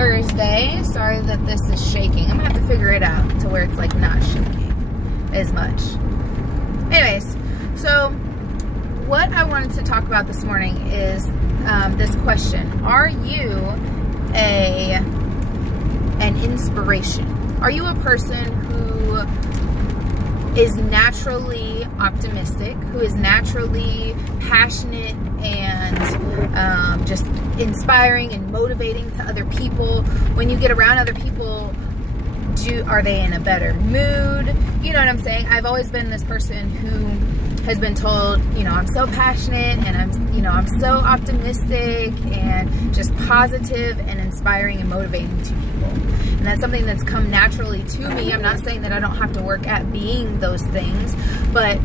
Thursday. Sorry that this is shaking. I'm gonna have to figure it out to where it's like not shaking as much. Anyways, so what I wanted to talk about this morning is this question. Are you an inspiration? Are you a person who is naturally optimistic, who is naturally passionate and just inspiring and motivating to other people? When you get around other people, are they in a better mood? You know what I'm saying? I've always been this person who has been told, you know, I'm so passionate and I'm so optimistic and just positive and inspiring and motivating to people. And that's something that's come naturally to me. I'm not saying that I don't have to work at being those things, but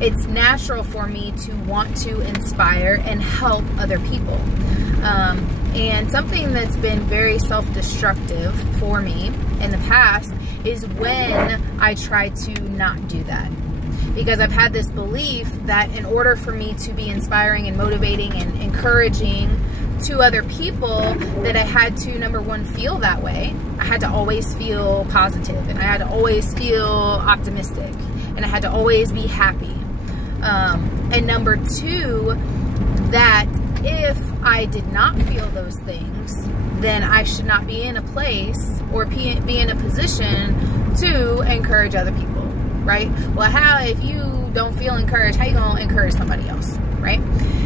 it's natural for me to want to inspire and help other people. And something that's been very self-destructive for me in the past is when I try to not do that. Because I've had this belief that in order for me to be inspiring and motivating and encouraging to other people, that I had to, number one, feel that way. I had to always feel positive, and I had to always feel optimistic, and I had to always be happy. And number two, that if I did not feel those things, then I should not be in a place or be in a position to encourage other people, right? Well, if you don't feel encouraged, how you gonna encourage somebody else, right?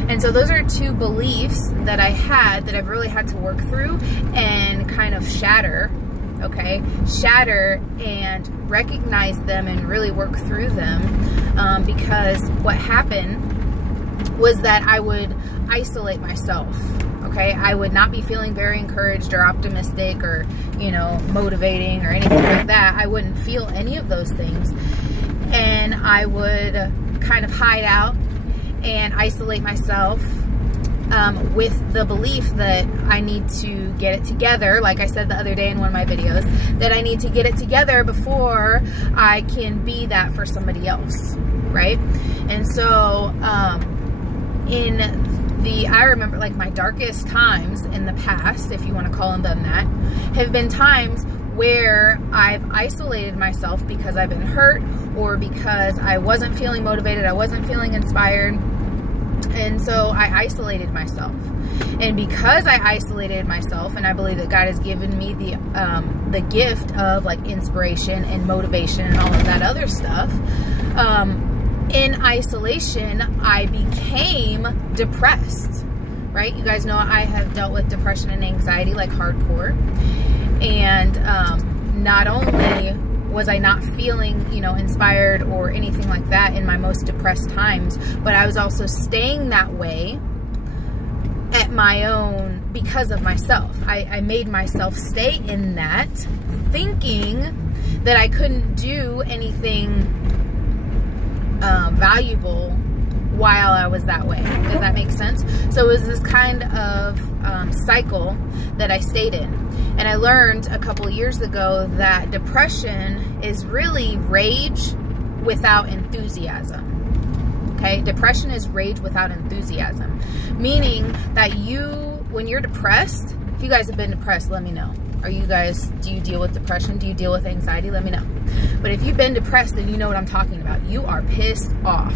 And so those are two beliefs that I had that I've really had to work through and kind of shatter, okay? Shatter and recognize them and really work through them, because what happened was that I would isolate myself, okay? I would not be feeling very encouraged or optimistic or, you know, motivating or anything like that. I wouldn't feel any of those things. And I would kind of hide out and isolate myself with the belief that I need to get it together, like I said the other day in one of my videos, that I need to get it together before I can be that for somebody else, right? And so I remember like my darkest times in the past, if you want to call them that, have been times where I've isolated myself because I've been hurt or because I wasn't feeling motivated, I wasn't feeling inspired, and so I isolated myself. And because I isolated myself, and I believe that God has given me the gift of like inspiration and motivation and all of that other stuff, in isolation, I became depressed, right? You guys know I have dealt with depression and anxiety like hardcore. And not only was I not feeling, you know, inspired or anything like that in my most depressed times, but I was also staying that way at my own because of myself. I made myself stay in that, thinking that I couldn't do anything valuable while I was that way. Does that make sense? So it was this kind of cycle that I stayed in. And I learned a couple of years ago that depression is really rage without enthusiasm. Okay? Depression is rage without enthusiasm. Meaning that when you're depressed, if you guys have been depressed, let me know. Do you deal with depression? Do you deal with anxiety? Let me know. But if you've been depressed, then you know what I'm talking about. You are pissed off.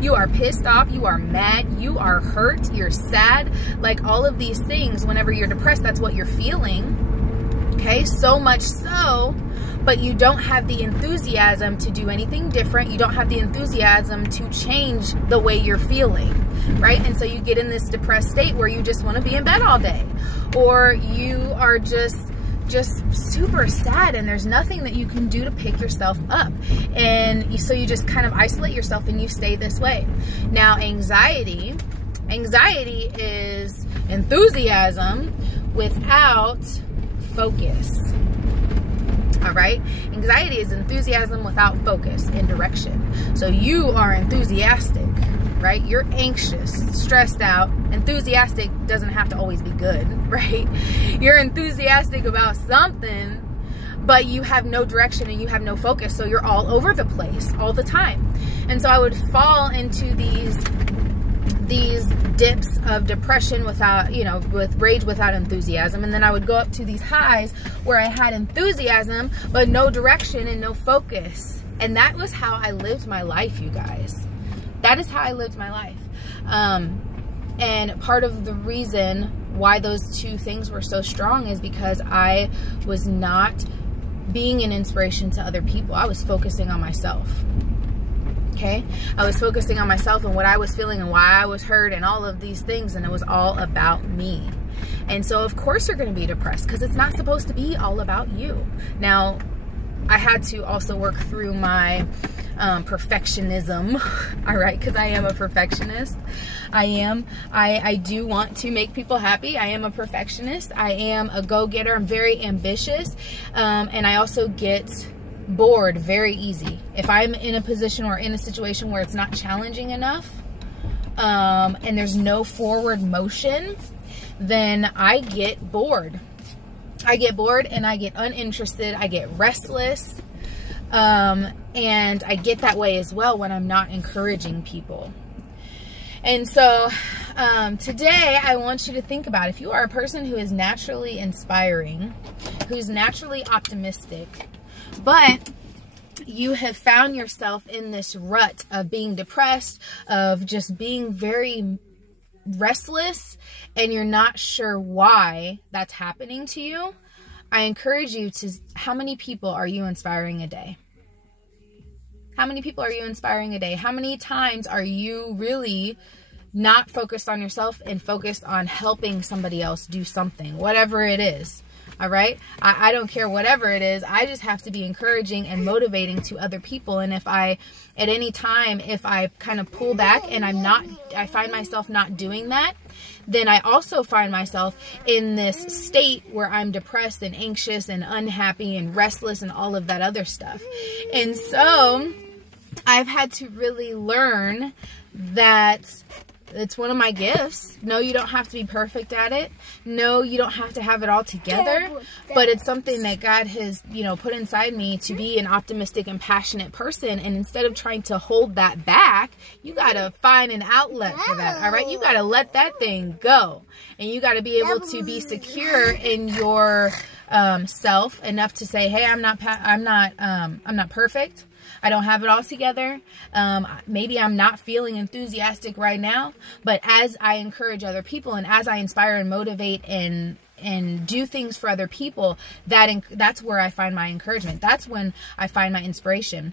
You are pissed off. You are mad. You are hurt. You're sad. Like all of these things, whenever you're depressed, that's what you're feeling. Okay? So much so, but you don't have the enthusiasm to do anything different. You don't have the enthusiasm to change the way you're feeling, right? And so you get in this depressed state where you just want to be in bed all day, or you are just super sad and there's nothing that you can do to pick yourself up. And so you just kind of isolate yourself and you stay this way. Now, anxiety is enthusiasm without focus. All right? Anxiety is enthusiasm without focus and direction. So you are enthusiastic, right? You're anxious, stressed out. Enthusiastic doesn't have to always be good, right? You're enthusiastic about something, but you have no direction and you have no focus. So you're all over the place all the time. And so I would fall into these these dips of depression without, you know, with rage without enthusiasm. And then I would go up to these highs where I had enthusiasm, but no direction and no focus. And that was how I lived my life, you guys. That is how I lived my life. And part of the reason why those two things were so strong is because I was not being an inspiration to other people. I was focusing on myself. Okay? I was focusing on myself and what I was feeling and why I was hurt and all of these things, and it was all about me. And so of course you're going to be depressed because it's not supposed to be all about you. Now, I had to also work through my perfectionism, all right, because I am a perfectionist. I do want to make people happy. I am a perfectionist. I am a go-getter. I'm very ambitious, and I also get bored very easy. If I'm in a position or in a situation where it's not challenging enough, and there's no forward motion, then I get bored. I get bored and I get uninterested. I get restless. And I get that way as well when I'm not encouraging people. And so today I want you to think about, if you are a person who is naturally inspiring, who's naturally optimistic, but you have found yourself in this rut of being depressed, of just being very restless, and you're not sure why that's happening to you, I encourage you to, how many people are you inspiring a day? How many people are you inspiring a day? How many times are you really not focused on yourself and focused on helping somebody else do something, whatever it is? All right. I don't care whatever it is. I just have to be encouraging and motivating to other people. And if I, at any time, if I kind of pull back and I find myself not doing that, then I also find myself in this state where I'm depressed and anxious and unhappy and restless and all of that other stuff. And so I've had to really learn that it's one of my gifts. No, you don't have to be perfect at it. No, you don't have to have it all together. But it's something that God has, you know, put inside me to be an optimistic and passionate person. And instead of trying to hold that back, you got to find an outlet for that. All right. You got to let that thing go. And you got to be able to be secure in your self enough to say, hey, I'm not perfect. I don't have it all together. Maybe I'm not feeling enthusiastic right now, but as I encourage other people and as I inspire and motivate and do things for other people, that's where I find my encouragement. That's when I find my inspiration.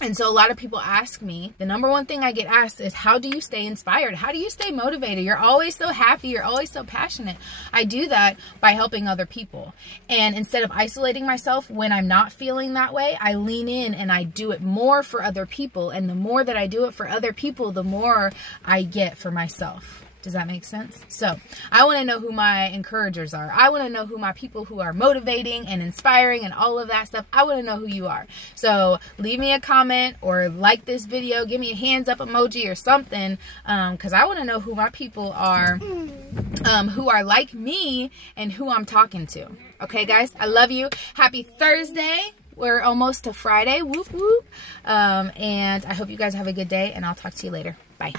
And so a lot of people ask me, the number one thing I get asked is, how do you stay inspired? How do you stay motivated? You're always so happy. You're always so passionate. I do that by helping other people. And instead of isolating myself when I'm not feeling that way, I lean in and I do it more for other people. And the more that I do it for other people, the more I get for myself. Does that make sense? So I want to know who my encouragers are. I want to know who my people who are motivating and inspiring and all of that stuff. I want to know who you are. So leave me a comment or like this video. Give me a hands up emoji or something, because I want to know who my people are, who are like me and who I'm talking to. Okay, guys, I love you. Happy Thursday. We're almost to Friday. Whoop, whoop. And I hope you guys have a good day, and I'll talk to you later. Bye.